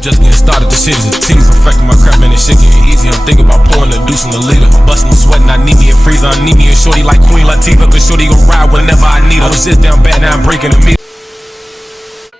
Just getting started, this shit is a tease. I'm affecting my crap, man, this shit getting easy. I'm thinking about pouring the deuce in the leader. I'm busting, I'm sweating, I need me a freezer. I need me a shorty like Queen Latifah, cause shorty gon' ride whenever I need her. I was just down bad, now I'm breaking the meat.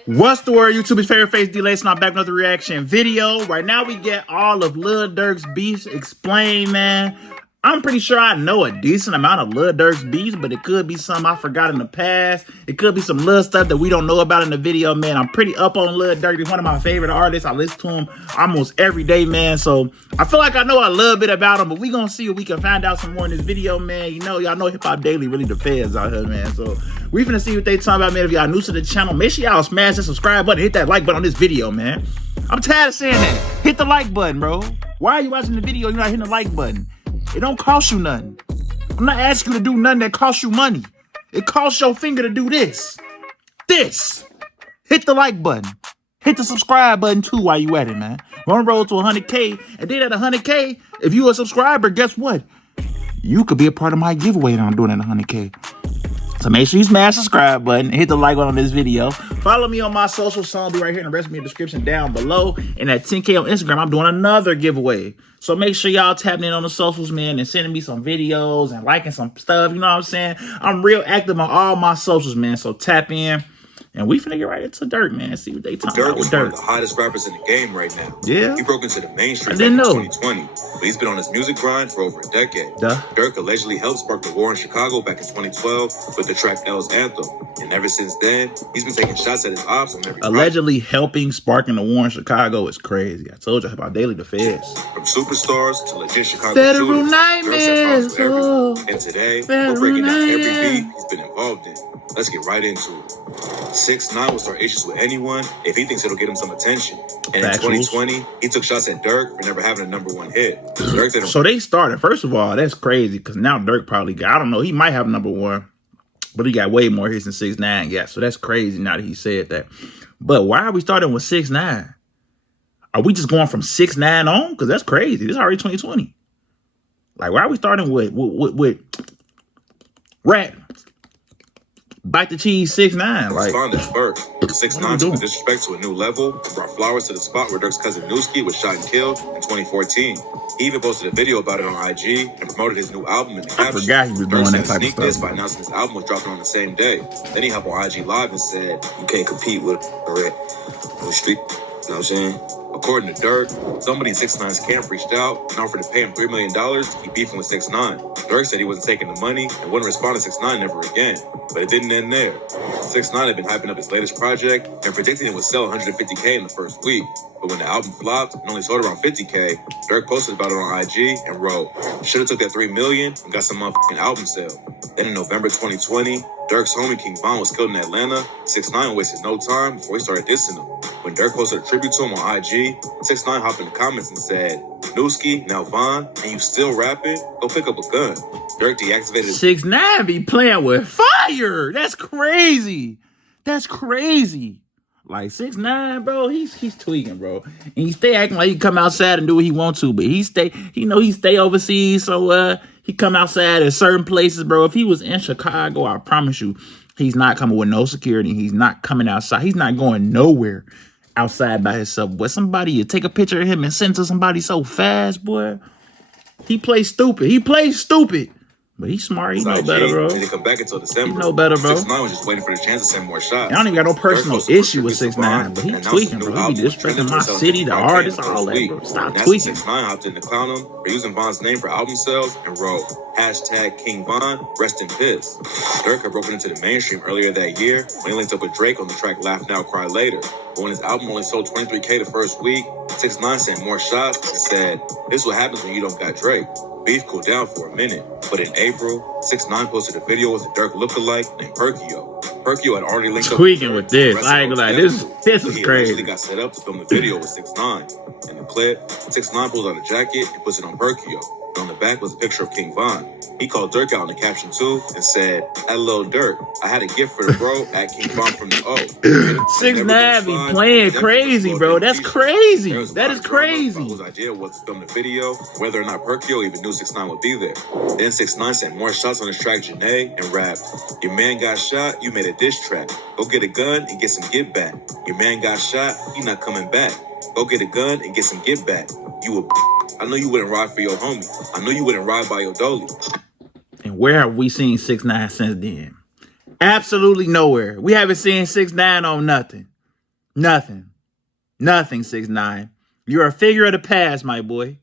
What's the word, YouTube's favorite face, DlaceMadeIt, and I'm back with another reaction video. Right now we get all of Lil Durk's beefs explained, man. I'm pretty sure I know a decent amount of Lil Durk's beefs, but it could be some I forgot in the past. It could be some little stuff that we don't know about in the video, man. I'm pretty up on Lil Durk. He's one of my favorite artists. I listen to him almost every day, man. So I feel like I know a little bit about him, but we gonna see if we can find out some more in this video, man. You know, y'all know Hip Hop Daily really the feds out here, man. So we finna see what they talking about, man. If y'all new to the channel, make sure y'all smash that subscribe button, hit that like button on this video, man. I'm tired of saying that. Hit the like button, bro. Why are you watching the video? You're not hitting the like button. It don't cost you nothing. I'm not asking you to do nothing that costs you money. It costs your finger to do this. This. Hit the like button. Hit the subscribe button too while you at it, man. We're on the road to 100K. And then at 100K, if you a subscriber, guess what? You could be a part of my giveaway that I'm doing at 100K. So make sure you smash the subscribe button and hit the like button on this video. Follow me on my social. Some will be right here in the rest of the description down below. And at 10K on Instagram, I'm doing another giveaway. So make sure y'all tapping in on the socials, man, and sending me some videos and liking some stuff. You know what I'm saying? I'm real active on all my socials, man. So tap in. And we finna get right into Durk, man. See what they talking about with Durk. One of the hottest rappers in the game right now. Yeah. He broke into the mainstream in 2020, but he's been on his music grind for over a decade. Durk allegedly helped spark the war in Chicago back in 2012 with the track L's Anthem. And ever since then, he's been taking shots at his ops on every allegedly helping sparking the war in Chicago is crazy. I told you about Daily the Feds. From superstars to legit Chicago Federal shooters, nightmares. And today, we're breaking down every beef he's been involved in. Let's get right into it. 6ix9ine will start issues with anyone if he thinks it'll get him some attention. And in 2020, he took shots at Durk for never having a #1 hit. Durk didn't. So they started. First of all, that's crazy because now Durk probably got, I don't know, he might have #1, but he got way more hits than 6ix9ine. Yeah, so that's crazy now that he said that. But why are we starting with 6ix9ine? Are we just going from 6ix9ine on? Because that's crazy. This is already 2020. Like, why are we starting with rap? Bite the cheese 6ix9ine. Like, first. 6ix9ine took the disrespect to a new level and brought flowers to the spot where Durk's cousin Newski was shot and killed in 2014. He even posted a video about it on IG and promoted his new album in the caption. I forgot he was doing that type of stuff. This by announcing his album was dropping on the same day. Then he hopped on IG Live and said, "You can't compete with a red on the street." You know what I'm saying? According to Durk, somebody in 6ix9ine's camp reached out and offered to pay him $3 million to keep beefing with 6ix9ine. Durk said he wasn't taking the money and wouldn't respond to 6ix9ine ever again. But it didn't end there. 6ix9ine had been hyping up his latest project and predicting it would sell 150K in the first week. But when the album flopped and only sold around 50K, Durk posted about it on IG and wrote, "Should've took that $3 million and got some motherfucking album sale." Then in November 2020, Durk's homie King Von was killed in Atlanta. 6ix9ine wasted no time before he started dissing him. When Durk posted a tribute to him on IG, 6ix9ine hopped in the comments and said, "Newski, now Von, and you still rapping? Go pick up a gun." Durk deactivated 6ix9ine be playing with fire. That's crazy. That's crazy. Like 6ix9ine, bro, he's tweaking, bro. And he stay acting like he come outside and do what he want to, but he stay overseas, so he come outside at certain places, bro. If he was in Chicago, I promise you, he's not coming with no security. He's not coming outside. He's not going nowhere outside by himself. Boy, somebody you take a picture of him and send to somebody so fast, boy. He plays stupid. He plays stupid. But he's smart. He know better, bro. He didn't come back until December. He know better, bro. 6ix9ine was just waiting for the chance to send more shots. I don't even got no personal issue with 6ixnine, but he's tweaking, bro. He be disrespecting my city, the artists, all that, bro. Stop tweaking. 6ix9ine hopped in to clown him for using Von's name for album sales and wrote, #King Von, rest in piss. Durk had broken into the mainstream earlier that year when he linked up with Drake on the track Laugh Now, Cry Later. But when his album only sold 23K the first week, 6ix9ine sent more shots and said, "This is what happens when you don't got Drake." Beef cooled down for a minute, but in April, 6ix9ine posted a video with a Durk lookalike named Perkio. Perkio had already linked up with this. I ain't gonna lie, this is crazy. He got set up to film the video with 6ix9ine. In the clip, 6ix9ine pulls out a jacket and puts it on Perkio. On the back was a picture of King Von. He called Durk out in the caption too and said, "At Lil Durk, I had a gift for the bro at King Von from the O." 6ix9ine be playing crazy, bro. That's crazy. That is crazy. Whose idea was to film the video, whether or not Perkio even knew 6ix9ine would be there. Then 6ix9ine sent more shots on his track Janae and rapped, "Your man got shot, you made a diss track. Go get a gun and get some get back. Your man got shot, he not coming back. Go get a gun and get some get back. You a I know you wouldn't ride for your homie. I know you wouldn't ride by your dolly." And where have we seen 6ix9ine since then? Absolutely nowhere. We haven't seen 6ix9ine on nothing. Nothing. Nothing, 6ix9ine. You're a figure of the past, my boy.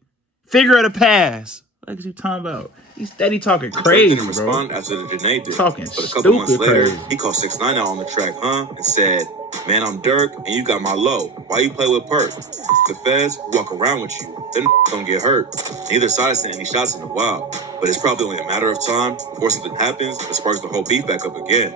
Figure of the past. What are you talking about? He's steady talking crazy, didn't bro. respond after the Janae did. Talking but a couple months later, crazy. He called 6ix9ine out on the track, and said, "Man, I'm Durk, and you got my low. Why you play with Perk? The feds walk around with you. Then don't get hurt." Neither side has sent any shots in a while, but it's probably only a matter of time before something happens that sparks the whole beef back up again.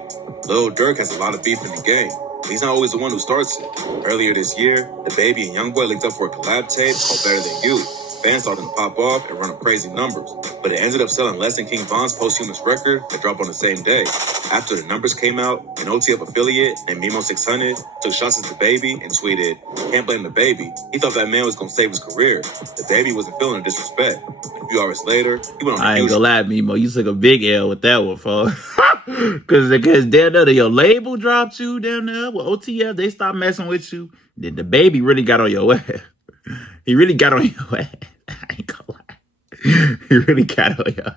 Lil Durk has a lot of beef in the game. He's not always the one who starts it. Earlier this year, the Baby and Youngboy linked up for a collab tape called Better Than You. Fans started to pop off and run up crazy numbers, but it ended up selling less than King Von's posthumous record that dropped on the same day. After the numbers came out, an OTF affiliate named Mimo600 took shots at the Baby and tweeted, "Can't blame the Baby. He thought that man was gonna save his career. The Baby wasn't feeling the disrespect." A few hours later, he went on I ain't gonna lie, Mimo. You took a big L with that one, folks. Because down there, your label dropped you down there. Well, OTF, they stopped messing with you. Then the Baby really got on your ass. He really got on your ass. I ain't gonna lie. He really got on your ass.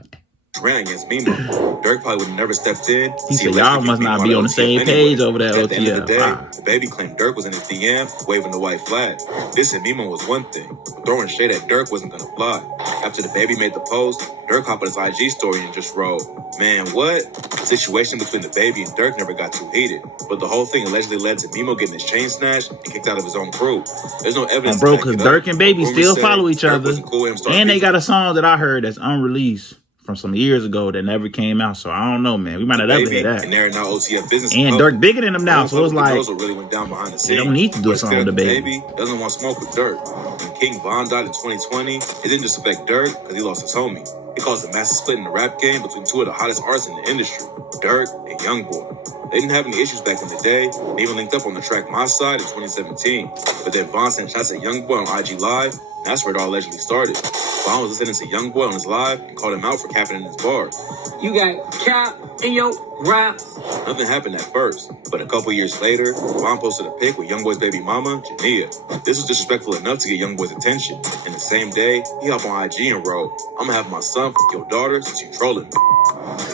Ran against Mimo. Durk probably would have never stepped in. He said, y'all must not be on the same page over there, At the end of the day, Wow. the Baby claimed Durk was in his DM waving the white flag. This and Mimo was one thing, but throwing shade at Durk wasn't gonna fly. After the Baby made the post, Durk hopped on his IG story and just wrote, "Man, what?" The situation between the Baby and Durk never got too heated, but the whole thing allegedly led to Mimo getting his chain snatched and kicked out of his own crew. There's no evidence. Bro, because Durk and Baby still follow each other. Cool and they got a song that I heard that's unreleased from some years ago that never came out. So I don't know, man. We might not ever hear that. And they're now OTF business. And Durk bigger than him now, so it's like really went down behind the scenes. They don't need to do a song with the Baby. Doesn't want smoke with Durk. When King Von died in 2020, it didn't just affect Durk because he lost his homie. It caused a massive split in the rap game between two of the hottest artists in the industry, Durk and Youngboy. They didn't have any issues back in the day. They even linked up on the track My Side in 2017. But then Von sent shots at Youngboy on IG Live, and that's where it all allegedly started. Von was listening to Youngboy on his live and called him out for capping in his bars. "You got cap in your raps." Nothing happened at first, but a couple years later, Von posted a pic with Youngboy's baby mama, Jania. This was disrespectful enough to get Youngboy's attention. And the same day, he hopped on IG and wrote, "I'm gonna have my son fuck your daughter since you trolling me."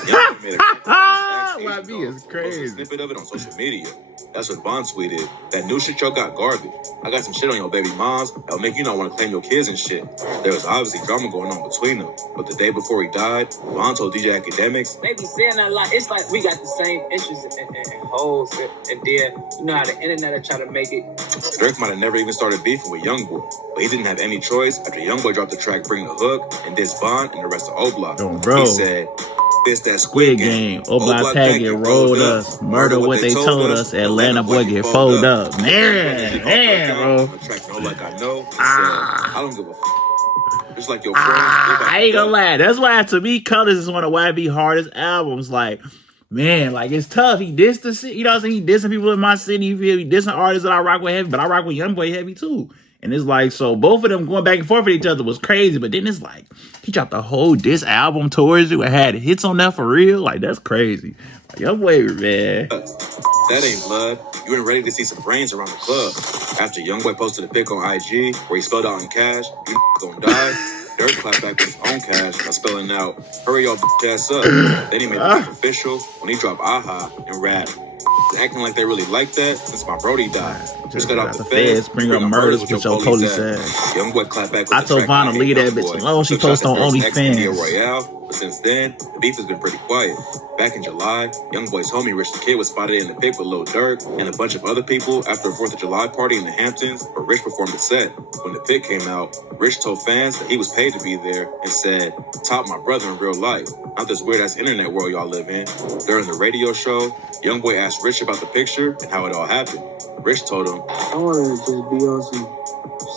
Youngboy made a YB is crazy. snippet of it on social media. That's what Von tweeted. "That new shit y'all got garbage. I got some shit on your baby moms that'll make you not want to claim your kids and shit." There was obviously drama going on between them, but the day before he died, Von told DJ Academics, They be saying that a lot. It's like we got the same interests and holes, and then you know how the internet will try to make it. Durk might have never even started beefing with Youngboy, but he didn't have any choice after Youngboy dropped the track Bring the Hook and dissed Von and the rest of O-Block. Oh, bro. He said, "It's that Squid Game. O-Block Pack get rolled us. Murder what they told us. Atlanta boy get folded up." Man, bro. On the track, No Like I Know, he said, "I don't give a f***. Just like your friends." I ain't gonna lie. That's why, to me, Colors is one of YB's hardest albums. Like, man, like, it's tough. He dissed the city. You know what I'm saying? He dissing people in my city. He dissing artists that I rock with heavy, but I rock with Youngboy heavy too. And it's like, so both of them going back and forth with each other was crazy. But then it's like, he dropped a whole diss album towards you and had hits on that for real. Like, that's crazy. Like, Youngboy, man. That ain't blood. You ain't ready to see some brains around the club. After Youngboy posted a pic on IG where he spelled out in cash, "You gonna die," Durk clapped back with his own cash by spelling out, "Hurry your ass up." Then he made the pic official when he dropped Aha and rapped, "Acting like they really like that since my Brody died. Just got out the feds, bring up murders with your police ass." Youngboy clapped back with I told Von to leave that bitch alone. She posts on OnlyFans. Royale, but since then, the beef has been pretty quiet. Back in July, Youngboy's homie Rich the Kid was spotted in the pic with Lil Durk and a bunch of other people after a 4th of July party in the Hamptons where Rich performed a set. When the pic came out, Rich told fans that he was paid to be there and said, "Top my brother in real life. Not this weird-ass internet world y'all live in." During the radio show, Youngboy asked Rich about the picture and how it all happened. Rich told him, "I wanted to just be on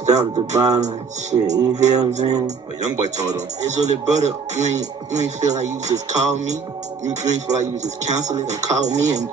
stopped the bar like shit, you feel what I'm saying? But Youngboy told him, "Hey, so little brother, you ain't feel like you just called me? You ain't feel like you just canceled it and called me and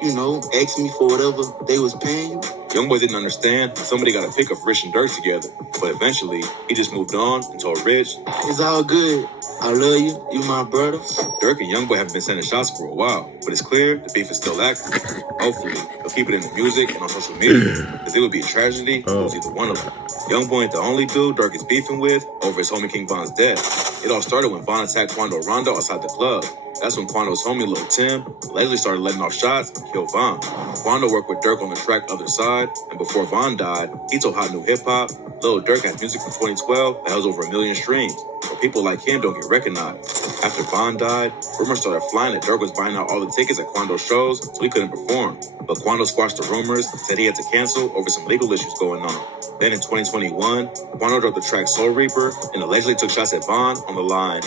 you know, asked me for whatever they was paying you?" Youngboy didn't understand. Somebody got a pic of Rich and Durk together. But eventually, he just moved on and told Rich, "It's all good. I love you. You my brother." Durk and Youngboy have been sending shots for a while, but it's clear the beef is still active. Hopefully, they'll keep it in the music and on social media, because it would be a tragedy to lose either one of them. Youngboy ain't the only dude Durk is beefing with over his homie King Von's death. It all started when Von attacked Quando Rondo outside the club. That's when Quando's homie Lil Tim allegedly started letting off shots and killed Von. Quando worked with Durk on the track Other Side, and before Von died, he told Hot New Hip Hop, Lil Durk has music from 2012 that has over 1 million streams, but people like him don't get recognized. After Von died, rumors started flying that Durk was buying out all the tickets at Quando's shows so he couldn't perform. But Quando squashed the rumors, said he had to cancel over some legal issues going on. Then in 2021, Quando dropped the track Soul Reaper and allegedly took shots at Von on the line.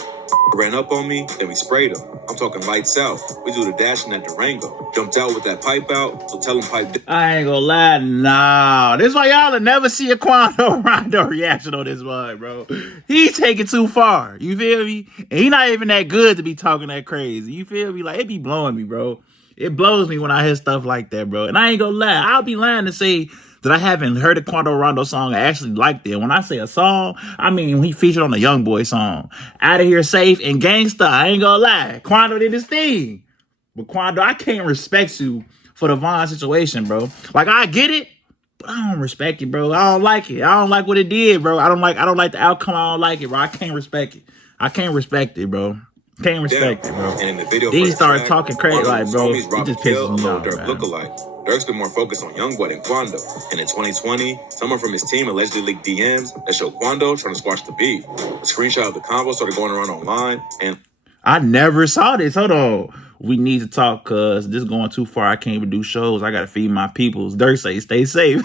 Ran up on me, then we sprayed him. I'm talking lights out. We do the dash in that Durango. Jumped out with that pipe out, so tell him pipe down. I ain't gonna lie, nah. This why y'all will never see a Quando Rondo reaction on this one, bro. He's taking too far. You feel me? And he not even that good to be talking that crazy. You feel me? Like, it be blowing me, bro. It blows me when I hear stuff like that, bro. And I ain't gonna lie. I'll be lying to say that I haven't heard a Quando Rondo song I actually liked it. When I say a song, I mean he featured on a Youngboy song. Out of Here Safe and Gangsta. I ain't gonna lie. Quando did his thing. But Quando, I can't respect you for the Von situation, bro. Like, I get it, but I don't respect it, bro. I don't like it. I don't like what it did, bro. I don't like the outcome. I don't like it, bro. I can't respect it. I can't respect it, bro. Can't respect it, bro. And in the video, then he started talking crazy, like, bro, it just pisses me off, Durk look-alike. Durk's been more focused on Youngboy than Quando. And in 2020, someone from his team allegedly leaked DMs that showed Quando trying to squash the beef. A screenshot of the convo started going around online, and I never saw this. Hold on. We need to talk, cuz this is going too far. I can't even do shows. I gotta feed my peoples. Durk say, stay safe.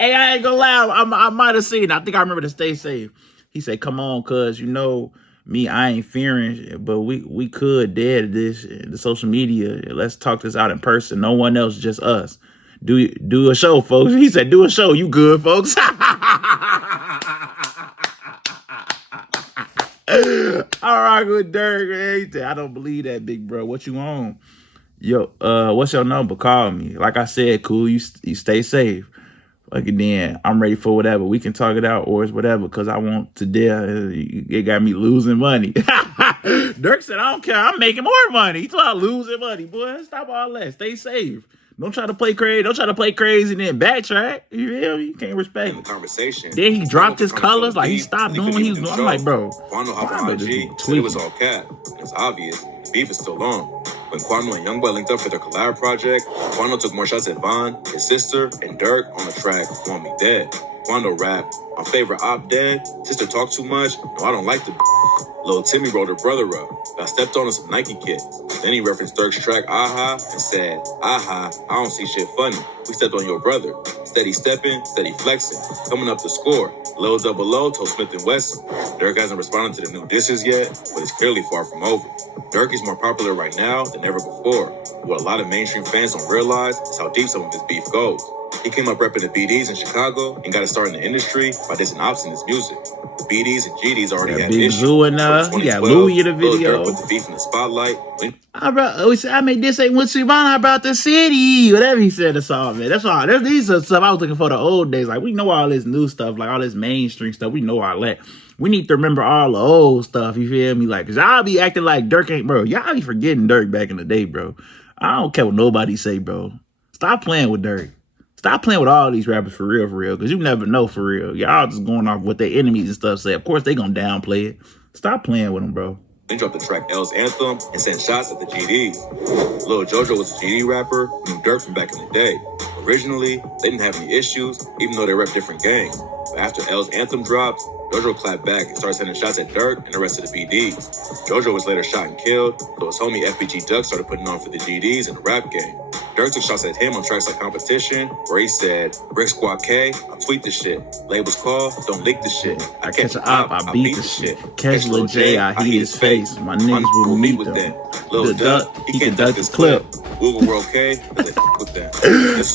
Hey, I ain't gonna lie. I might have seen it. I think I remember the stay safe. He said, come on, cuz, you know me, I ain't fearing, but we could dead this, the social media. Let's talk this out in person. No one else, just us. Do a show, folks. He said, do a show. You good, folks? All right, good Durk, man. He said, I don't believe that, big bro. What you on? Yo, what's your number? Call me. Like I said, cool. You stay safe. Like, then I'm ready for whatever. We can talk it out or it's whatever, because I want to deal. It got me losing money. Durk said, I don't care. I'm making more money. He talking about losing money. Boy, stop all that. Stay safe. Don't try to play crazy. Don't try to play crazy and then backtrack. You feel me? You can't respect the conversation. Then he dropped his colors. Like, he stopped doing what he was doing. I'm like, bro. Quando hopped on IG, said it was all cap. It's obvious. The beef is still on. When Quando and Youngboy linked up for their collab project, Quando took more shots at Von, his sister, and Durk on the track Want Me Dead. Quando rapped, my favorite op dead, sister talk too much, no, I don't like the Lil Timmy rolled her brother up, got stepped on in some Nike kicks. Then he referenced Durk's track Aha and said, Aha, I don't see shit funny. We stepped on your brother. Steady stepping, steady flexing. Coming up the score. Lil Double O told Smith & Wesson. Durk hasn't responded to the new disses yet, but it's clearly far from over. Durk is more popular right now than ever before. What a lot of mainstream fans don't realize is how deep some of his beef goes. He came up repping the BDs in Chicago and got to start in the industry by dissing ops in his music. The BDs and GDs already had Big issues. Zoo and he got Louis in the video. Durk put the beef in the spotlight. I made this ain't what you want. I brought the city. Whatever he said, that's all, man. That's all. These are stuff I was looking for the old days. Like, we know all this new stuff, like all this mainstream stuff. We know all that. We need to remember all the old stuff. You feel me? Like, cause y'all be acting like Durk ain't, bro. Y'all be forgetting Durk back in the day, bro. I don't care what nobody say, bro. Stop playing with Durk. Stop playing with all these rappers for real, because you never know for real. Y'all just going off what their enemies and stuff say. Of course, they gonna downplay it. Stop playing with them, bro. Then dropped the track L's Anthem and sent shots at the GDs. Lil Jojo was a GD rapper who knew Durk from back in the day. Originally, they didn't have any issues, even though they rep different gangs. But after L's Anthem dropped, Jojo clapped back and started sending shots at Durk and the rest of the BDs. Jojo was later shot and killed, so his homie FBG Duck started putting on for the GDs in the rap game. Durk Durk took shots at him on tracks like Competition, where he said, Brick Squad K, I tweet this shit. Labels call, don't leak this shit. I catch a op, I beat the shit. Catch Lil J, I heat his face. My niggas will meet with them. Lil Durk, he can duck his clip. Google World K, they with them.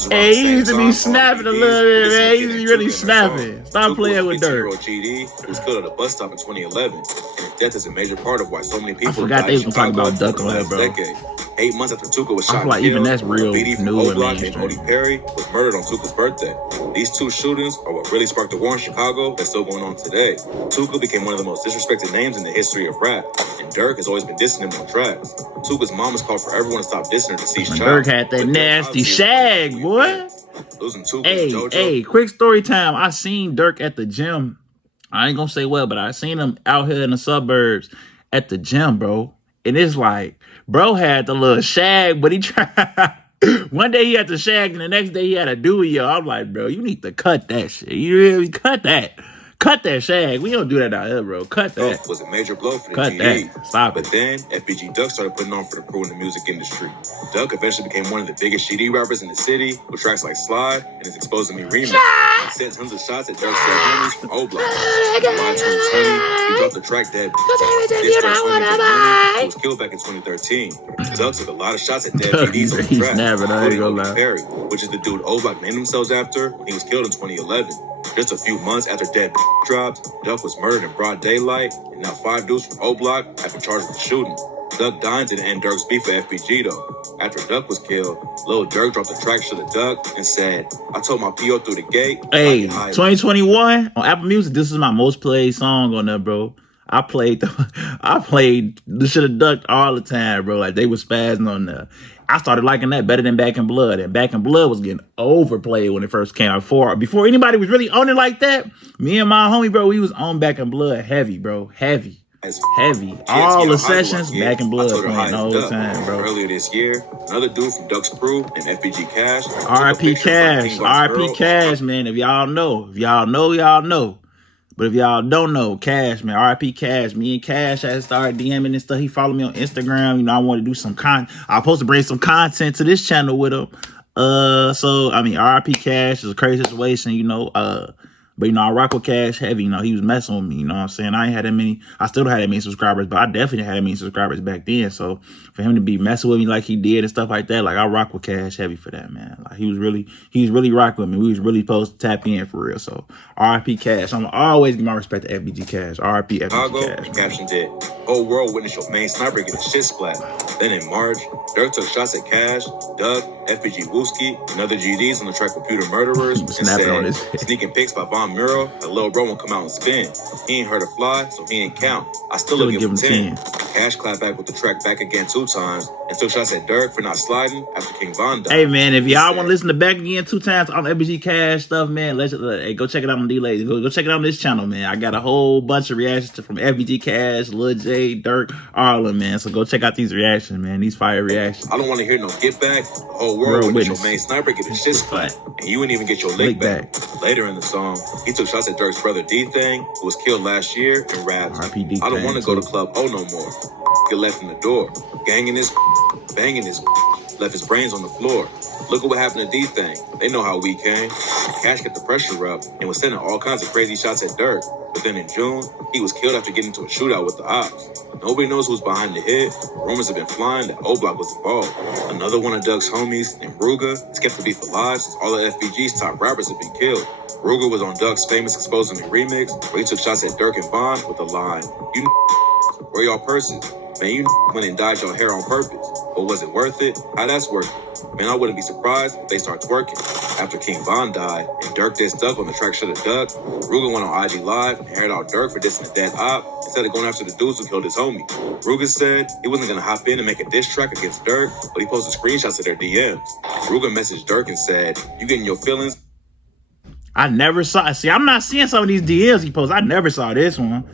Hey, he used to be snapping a little bit, man. He used to be really snapping. Stop playing with Durk. GD was killed at a bus stop in 2011, and his death is a major part of why so many people I forgot they was talking about Duck on that, bro. Decade. 8 months after Tuka was shot, I feel like even that's real new and mainstream. Odie Perry was murdered on Tuka's birthday. These two shootings are what really sparked the war in Chicago that's still going on today. Tuka became one of the most disrespected names in the history of rap, and Durk has always been dissing him on tracks. Tuka's mom has called for everyone to stop dissing her deceased child. Durk had that nasty shag, boy. Hey, quick story time. I seen Durk at the gym. I ain't gonna say well, but I seen him out here in the suburbs at the gym, bro. And it's like, bro had the little shag, but he tried. One day he had the shag, and the next day he had a dewy. I'm like, bro, you need to cut that shit. You really cut that. Cut that shag. We don't do that out here, bro. Cut that. Was a major blow for the Cut GD. that. Stop it. But then FBG Duck started putting on for the crew in the music industry. Duck eventually became one of the biggest GD rappers in the city with tracks like Slide and his Exposing Me remix. He sent tons of shots at Durk's homies from O-Block. In July 2020, he dropped the track Dead. This Durk's homie was killed back in 2013. Duck took a lot of shots at Dead PDs on the track, including Perry, which is the dude O-Block named themselves after when he was killed in 2011. Just a few months after Dead dropped, Duck was murdered in broad daylight, and now 5 dudes from O-Block have been charged with the shooting. Duck died to end Durk's beef with FBG though. After Duck was killed, Lil Durk dropped the track Shoulda Duck and said, I told my PO through the gate. Hey, 2021 on Apple Music, this is my most played song on there, bro. I played the Shoulda Ducked all the time, bro. Like they was spazzing on there. I started liking that better than Back in Blood. And Back in Blood was getting overplayed when it first came out. Before anybody was really on it like that, me and my homie, bro, we was on Back in Blood heavy, bro. Heavy. All the sessions, Back in Blood playing the whole time, bro. Earlier this year, another dude from Duck's crew and FBG Cash. R.I.P. Cash. R.I.P. Cash, man. If y'all know. If y'all know, y'all know. But if y'all don't know, Cash, man, R.I.P. Cash. Me and Cash had started DMing and stuff. He followed me on Instagram. You know, I wanted to do some I was supposed to bring some content to this channel with him. So, I mean, R.I.P. Cash is a crazy situation, you know. But, you know, I rock with Cash heavy. You know, he was messing with me, you know what I'm saying? I still don't have that many subscribers, but I definitely had that many subscribers back then. So, for him to be messing with me like he did and stuff like that, like, I rock with Cash heavy for that, man. Like, he was really rocking with me. We was really supposed to tap in for real. So, R.I.P. Cash. I'm always give my respect to FBG Cash. R.I.P. FBG Cash. Captioned it, whole world witnessed your main sniper get his shit splat. Then in March, Durk took shots at Cash, Doug, FBG Wooski, and other GDs on the track Computer Murderers, and said, sneaking pics by Von Muro, that Lil Bro won't come out and spin. He ain't heard a fly, so he ain't count. I still give him 10. Cash clapped back with the track Back Again 2 times, and took shots at Durk for not sliding after King Von died. Hey, man, if y'all want to listen to Back Again 2 times on FBG Cash stuff, man, hey, go check it out on D-Lace. Go check it out on this channel, man. I got a whole bunch of reactions from FBG Cash, Lil J, Durk, all of them, man. So go check out these reactions, man. These fire reactions. I don't want to hear no get back. The whole world witnessed your main sniper get his shit splat, and you ain't even get your leg back. Later in the song, he took shots at Durk's brother D-Thing, who was killed last year, and rapped, I don't want to go to Club O no more. Get left in the door, ganging his, banging his, left his brains on the floor. Look at what happened to D-Thing. They know how we came. Cash kept the pressure up and was sending all kinds of crazy shots at Durk. But then in June, he was killed after getting into a shootout with the ops. Nobody knows who's behind the hit. Rumors have been flying that O-Block was involved. Another one of Duck's homies, named Ruga, is kept the beef alive since all of FBG's top rappers have been killed. Ruga was on Duck's famous Exposing Me remix, where he took shots at Durk and Von with the line, you where y'all persons? Man, you went and dyed your hair on purpose. But was it worth it? How that's worth it? Man, I wouldn't be surprised if they start twerking. After King Von died, and Durk dissed Duck on the track Shoulda Duck, Ruga went on IG Live and aired out Durk for dissing a dead op instead of going after the dudes who killed his homie. Ruga said he wasn't gonna hop in and make a diss track against Durk, but he posted screenshots of their DMs. Ruga messaged Durk and said, you getting your feelings? I never saw. See, I'm not seeing some of these DMs he posts. I never saw this one.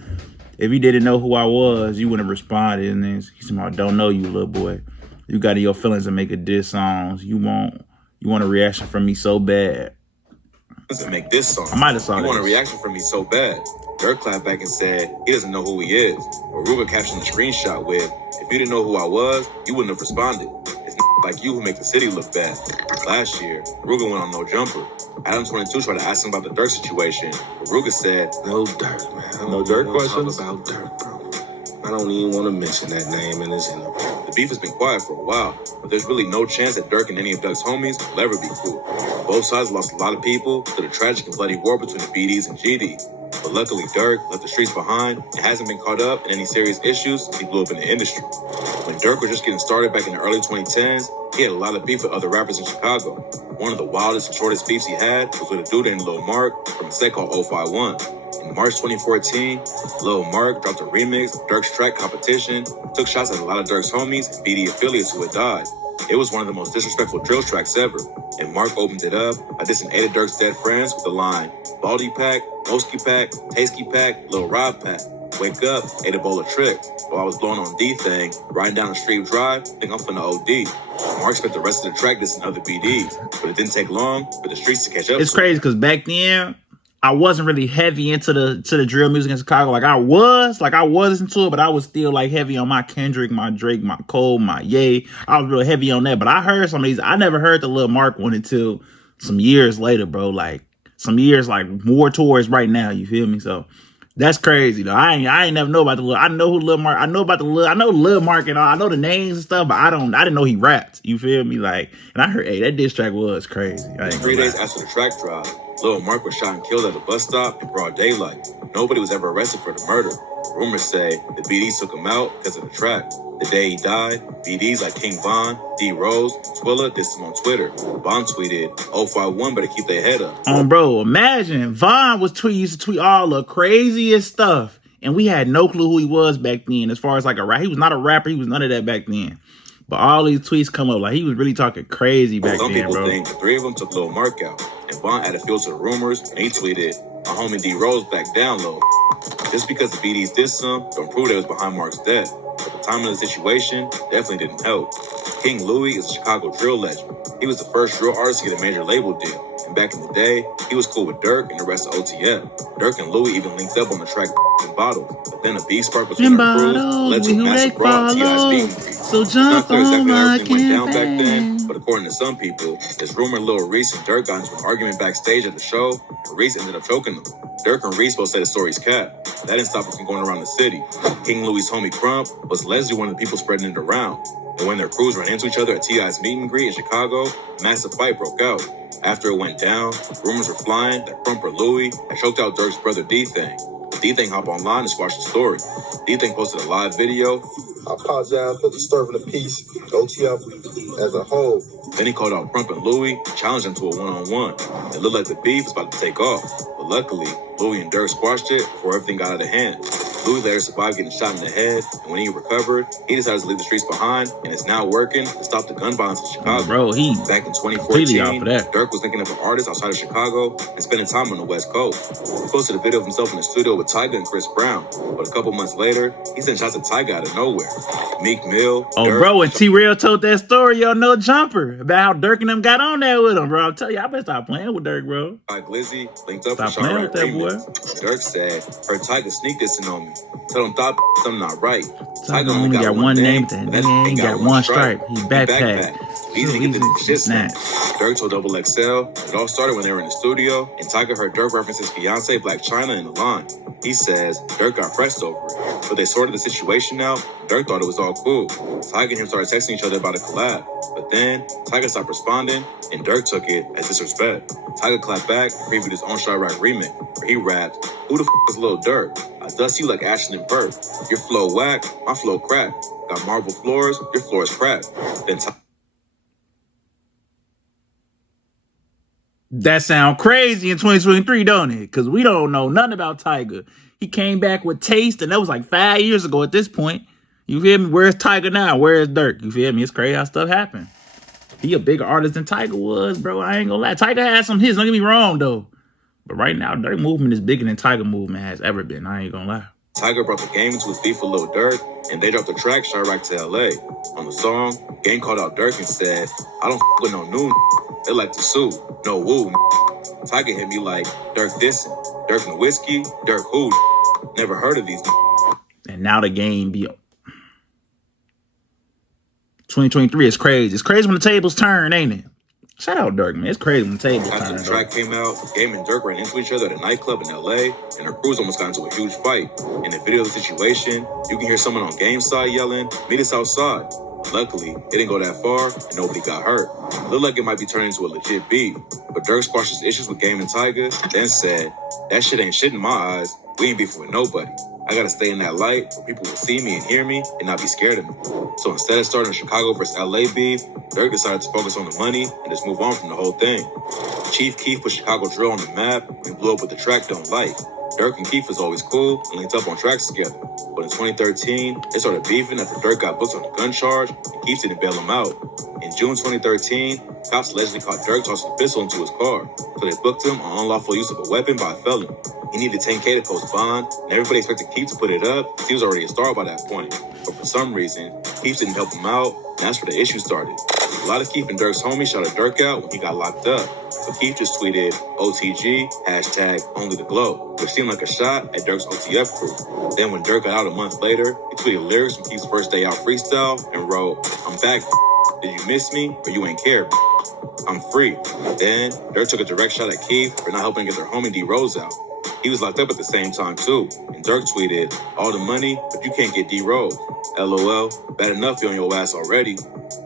If you didn't know who I was, you wouldn't have responded. And then he said, I don't know you, little boy. You got in your feelings and make a diss songs. You want a reaction from me so bad. Doesn't make this song. I might have saw You this. want a reaction from me so bad. Durk clapped back and said he doesn't know who he is. But Ruga captioned the screenshot with, if you didn't know who I was, you wouldn't have responded. It's like you who make the city look bad. Last year, Ruger went on No Jumper. Adam 22 tried to ask him about the Durk situation, but Ruger said, No Durk, man. No Durk questions? Talk about Durk, bro. I don't even want to mention that name in this interview. The beef has been quiet for a while, but there's really no chance that Durk and any of Duck's homies will ever be cool. Both sides lost a lot of people to the tragic and bloody war between the BDs and GDs. But luckily, Durk left the streets behind and hasn't been caught up in any serious issues since he blew up in the industry. When Durk was just getting started back in the early 2010s, he had a lot of beef with other rappers in Chicago. One of the wildest and shortest beefs he had was with a dude named Lil Mark from a set called 051. In March 2014, Lil Mark dropped a remix of Durk's track Competition, took shots at a lot of Durk's homies and BD affiliates who had died. It was one of the most disrespectful drill tracks ever, and Mark opened it up by dissing 8 of Durk's dead friends with the line, Baldy Pack, Moski Pack, Tasty Pack, Lil Rob Pack. Wake up, ate a bowl of tricks. While I was blowing on D-Thing, riding down the street drive, think I'm finna OD. Mark spent the rest of the track dissing other BDs, but it didn't take long for the streets to catch up. It's crazy because back then, I wasn't really heavy into the drill music in Chicago. Like I was into it, but I was still like heavy on my Kendrick, my Drake, my Cole, my Ye. I was real heavy on that. But I heard some of these. I never heard the Lil Mark one until some years later, bro. Like some years, like more towards right now. You feel me? So that's crazy though. I ain't never know about the Lil. I know who Lil Mark. I know about the Lil. I know Lil Mark and all. I know the names and stuff, but I didn't know he rapped. You feel me? Like, and I heard, hey, that diss track was crazy. 3 days after the track drop, Lil Mark was shot and killed at a bus stop in broad daylight. Nobody was ever arrested for the murder. Rumors say the BDs took him out because of the track. The day he died, BDs like King Von, D Rose, Twilla dissed him on Twitter. Von tweeted, 051 better keep their head up. Bro, imagine Von used to tweet all the craziest stuff, and we had no clue who he was back then. As far as like a rap, he was not a rapper. He was none of that back then. But all these tweets come up like he was really talking crazy back then, bro. Some people think the 3 of them took Lil Mark out, and Von added fuel to the rumors, and he tweeted, "My homie D Rose back down low." Just because the BDs dissed him, don't prove they was behind Mark's death. But the timing of the situation definitely didn't help. King Louie is a Chicago drill legend. He was the first drill artist to get a major label deal. And back in the day, he was cool with Durk and the rest of OTM. Durk and Louie even linked up on the track and Bottles. But then a beef spark between their crews led to a massive brawl at T.I.'s meeting. So jump on exactly how my everything went down back campaign. then, but according to some people, it's rumored Lil Reese and Durk got into an argument backstage at the show, and Reese ended up choking them. Durk and Reese both say the story's cap. That didn't stop it from going around the city. King Louie's homie Crump was allegedly one of the people spreading it around. And when their crews ran into each other at T.I.'s meet and greet in Chicago, a massive fight broke out. After it went down, rumors were flying that Crump or Louie had choked out Durk's brother D-Thing. D-Thing hopped online and squashed the story. D-Thing posted a live video. I apologize for disturbing the peace, OTF as a whole. Then he called out Crump and Louie and challenged them to a one-on-one. It looked like the beef was about to take off, but luckily, Louie and Durk squashed it before everything got out of hand. Louie later survived getting shot in the head, and when he recovered, he decided to leave the streets behind and is now working to stop the gun violence in Chicago. Bro, he back in 2014, that. Durk was linking up with artists outside of Chicago and spending time on the West Coast. He posted a video of himself in the studio with Tyga and Chris Brown, but a couple months later, he sent shots at Tyga out of nowhere. Meek Mill, Durk, bro, when T-Real told that story on No Jumper about how Durk and them got on there with him, bro. I'm telling you, I better stop playing with Durk, bro. Glizzy linked up Stop for playing Shot with that remix. boy. Durk said, heard Tyga sneak dissing on me. Tell him thought something not right. Tyga only got one name, and then ain't got one stripe. He backpack. Easy to get the shit snapped. Durk told Double XL it all started when they were in the studio, and Tyga heard Durk reference his fiance Black China in the line. He says Durk got pressed over it, but they sorted the situation out. Durk thought it was all cool. Tyga and him started texting each other about a collab, but then Tyga stopped responding, and Durk took it as disrespect. Tyga clapped back and previewed his own Shot Rock remix, where he rapped, "Who the f is Lil Durk? I dust you like Ashton and Burke. Your flow whack, my flow crack. Got marble floors, your floor is cracked." Then That sound crazy in 2023, don't it? Because we don't know nothing about Tyga. He came back with Taste, and that was like 5 years ago at this point. You feel me? Where's Tyga now? Where's Durk? You feel me? It's crazy how stuff happened. He a bigger artist than Tyga was, bro. I ain't gonna lie. Tyga had some hits, don't get me wrong, though. But right now, Durk movement is bigger than Tyga movement has ever been. I ain't gonna lie. Tyga brought the game into his beef with Lil Durk, and they dropped the track Shot Rock to LA. On the song, Game called out Durk and said, "I don't f with no new they like to sue, no woo." Tyga hit me like, "Durk dissing, Durk and whiskey, Durk who? Never heard of these." And now the game be... 2023 is crazy. It's crazy when the tables turn, ain't it? Shout out Durk, man. It's crazy when the tables turn. After the track came out, Game and Durk ran into each other at a nightclub in LA, and their crews almost got into a huge fight. In the video of the situation, you can hear someone on Game's side yelling, "Meet us outside." Luckily, it didn't go that far, and nobody got hurt. It looked like it might be turning into a legit beef, but Durk squashed his issues with Game and Tyga, then said, "That shit ain't shit in my eyes. We ain't beefing with nobody. I gotta stay in that light where people will see me and hear me and not be scared of me." So instead of starting a Chicago versus LA beef, Durk decided to focus on the money and just move on from the whole thing. Chief Keef put Chicago drill on the map and blew up with the track Don't Like. Durk and Keef was always cool and linked up on tracks together. But in 2013, they started beefing after Durk got booked on a gun charge and Keef didn't bail him out. In June 2013, cops allegedly caught Durk tossing a pistol into his car, so they booked him on unlawful use of a weapon by a felon. He needed 10K to post bond, and everybody expected Keef to put it up because he was already a star by that point. But for some reason, Keef didn't help him out, and that's where the issue started. A lot of Keef and Durk's homies shouted Durk out when he got locked up, but Keef just tweeted OTG, #only the glow, which seemed like a shot at Durk's OTF crew. Then when Durk got out a month later, he tweeted lyrics from Keef's first day out freestyle and wrote, "I'm back, did you miss me or you ain't care? I'm free." Then Durk took a direct shot at Keef for not helping get their homie D-Rose out. He was locked up at the same time too, and Durk tweeted, "All the money, but you can't get D-Rose. LOL, bad enough you on your ass already."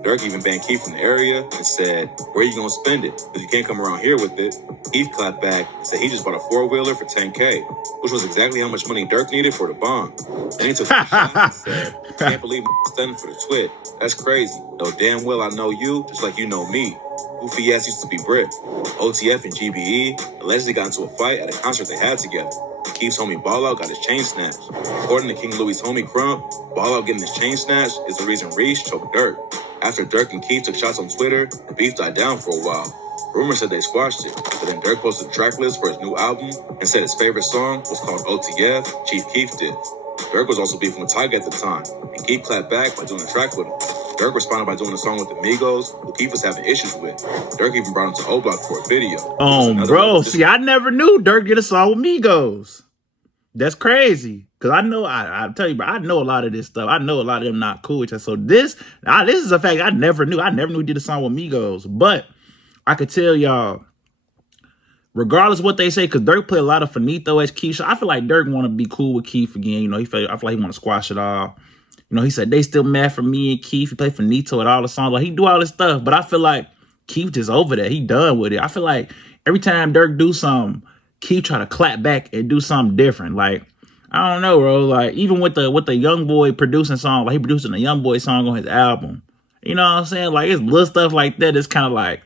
Durk even banned Keef from the area and said, "Where you gonna spend it? Because you can't come around here with it." Keef clapped back and said he just bought a 4-wheeler for 10K, which was exactly how much money Durk needed for the bond. Then he took some shots and said, "Can't believe I'm stunning for the twit. That's crazy. Though damn well I know you, just like you know me. Goofy ass used to be Brit." OTF and GBE allegedly got into a fight at a concert they had together. Keef's homie Ball Out got his chain snatched. According to King Louie's homie Crump, Ball Out getting his chain snatched is the reason Reese choked Durk. After Durk and Keef took shots on Twitter, the beef died down for a while. Rumors said they squashed it, but then Durk posted the track list for his new album and said his favorite song was called OTF, Chief Keef did. Durk was also beefing with Tyga at the time, and Keef clapped back by doing a track with him. Durk responded by doing a song with the Migos, who Keef was having issues with. Durk even brought him to O-Block for a video. Bro, see, I never knew Durk did a song with Migos. That's crazy. Cause I know, I tell you, bro, I know a lot of this stuff. I know a lot of them not cool with you. So this is a fact I never knew. I never knew he did a song with Migos. But I could tell y'all, regardless of what they say, because Durk played a lot of Finito as Keef. I feel like Durk want to be cool with Keef again. You know, I feel like he want to squash it all. You know, he said they still mad for me and Keef. He played Finito at all the songs. Like, he do all this stuff. But I feel like Keef just over that. He done with it. I feel like every time Durk do something, Keef try to clap back and do something different. Like, I don't know, bro. Like, even with the Young Boy producing song, like he producing a Young Boy song on his album. You know what I'm saying? Like, it's little stuff like that. It's kind of like,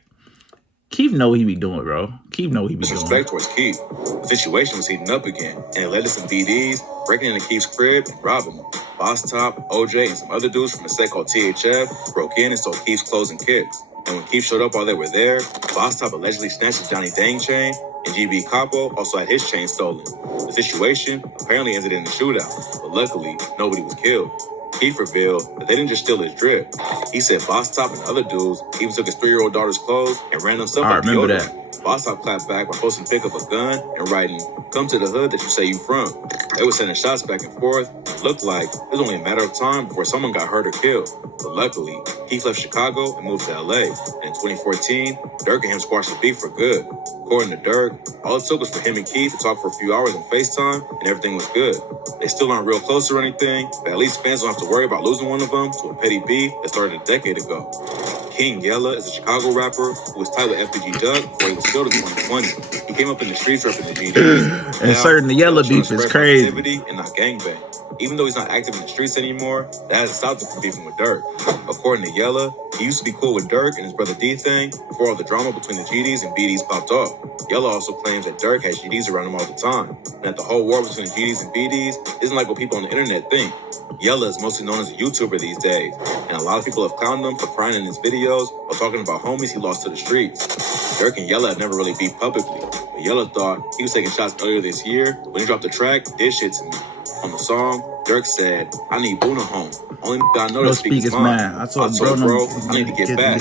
Keef know what he be doing, bro. Keef know what he be doing. Disrespect towards Keef. The situation was heating up again, and it led to some DDs breaking into Keef's crib and robbing him. Boss Top, OJ, and some other dudes from a set called THF broke in and stole Keef's clothes and kicks. And when Keef showed up while they were there, Boss Top allegedly snatched a Johnny Dang chain, and GB Capo also had his chain stolen. The situation apparently ended in a shootout, but luckily, nobody was killed. Keef revealed that they didn't just steal his drip. He said Boss Top and other dudes even took his 3-year-old daughter's clothes and ran themselves out the deodorant. Boss Top clapped back by posting a pic of a gun and writing, "Come to the hood that you say you from." They were sending shots back and forth. It looked like it was only a matter of time before someone got hurt or killed. But luckily, Keef left Chicago and moved to LA. And in 2014, Durk and him squashed the beef for good. According to Durk, all it took was for him and Keef to talk for a few hours on FaceTime, and everything was good. They still aren't real close or anything, but at least fans don't have to worry about losing one of them to a petty beef that started a decade ago. King Yella is a Chicago rapper who was tied with FBG Duck before he was killed in 2020. He came up in the streets repping the GD. And certain the Yella beef is crazy. And not gangbang. Even though he's not active in the streets anymore, that hasn't stopped him from beefing with Durk. According to Yella, he used to be cool with Durk and his brother D-Thing before all the drama between the GDs and BDs popped off. Yella also claims that Durk has GDs around him all the time, and that the whole war between the GDs and BDs isn't like what people on the internet think. Yella is mostly known as a YouTuber these days, and a lot of people have clowned him for crying in his videos while talking about homies he lost to the streets. Durk and Yella have never really beefed publicly, but Yella thought he was taking shots earlier this year when he dropped the track "Did Shit to Me." On the song, Durk said, "I need Boona home. Only I know that speak is mine. I told bro, I need to get back.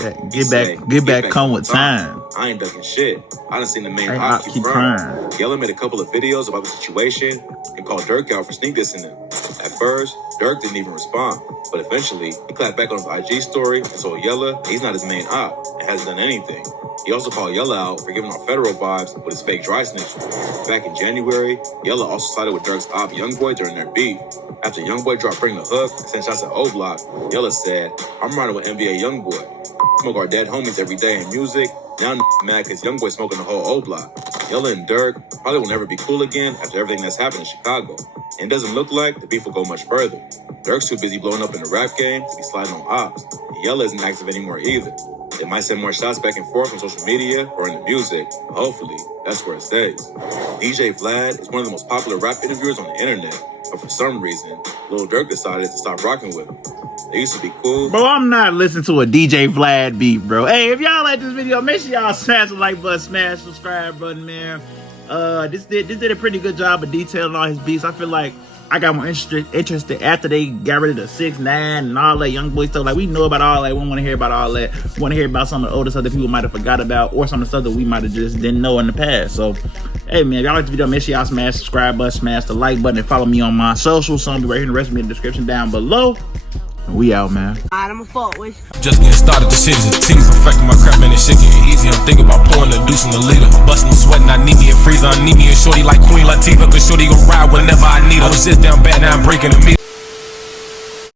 Get back, come with time. I ain't ducking shit. I done seen the main keep crying." Yella made a couple of videos about the situation and called Durk out for sneak dissing him. At first, Durk didn't even respond, but eventually, he clapped back on his IG story and told Yella he's not his main op and hasn't done anything. He also called Yella out for giving off federal vibes with his fake dry snitching. Back in January, Yella also sided with Durk's op Youngboy during their beef. After Youngboy dropped Bring the Hook and sent shots at O-Block, Yella said, "I'm riding with NBA Youngboy. Smoke our dead homies every day in music. Now I'm mad because Youngboy smoking the whole O-Block." Yella and Durk probably will never be cool again after everything that's happened in Chicago. And it doesn't look like the beef will go much further. Durk's too busy blowing up in the rap game to be sliding on ops. And Yella isn't active anymore either. They might send more shots back and forth on social media or in the music, but hopefully that's where it stays. DJ Vlad is one of the most popular rap interviewers on the internet, but for some reason, Lil Durk decided to stop rocking with him. They used to be cool. Bro, I'm not listening to a DJ Vlad beat, bro. Hey, if y'all like this video, make sure y'all smash the like button, smash the subscribe button, man. This did a pretty good job of detailing all his beats. I feel like I got more interested after they got rid of the 6ix9ine and all that young boy stuff. Like, we know about all that. We want to hear about all that. We want to hear about some of the older stuff that people might have forgot about, or some of the stuff that we might have just didn't know in the past. So, hey, man, if y'all like the video, make sure y'all smash the subscribe button, smash the like button, and follow me on my socials. So I'll be right here in the rest of me in the description down below. We out, man. Alright, I'ma fuck with you. Just getting started, this shit is a tease. Perfecting my crap, man, this shit getting easy. I'm thinking about pouring the deuce in the leader. I'm busting, I'm sweating, I need me a freezer. I need me a shorty like Queen Latifah, cause shorty gon' ride whenever I need her. I was just down bad, now I'm breaking the meter.